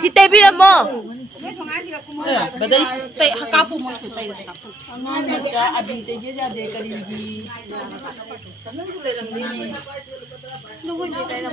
Si tebi mo. Badai te hakapu mo te te na ja abi te je ja de kari gi lugu je te na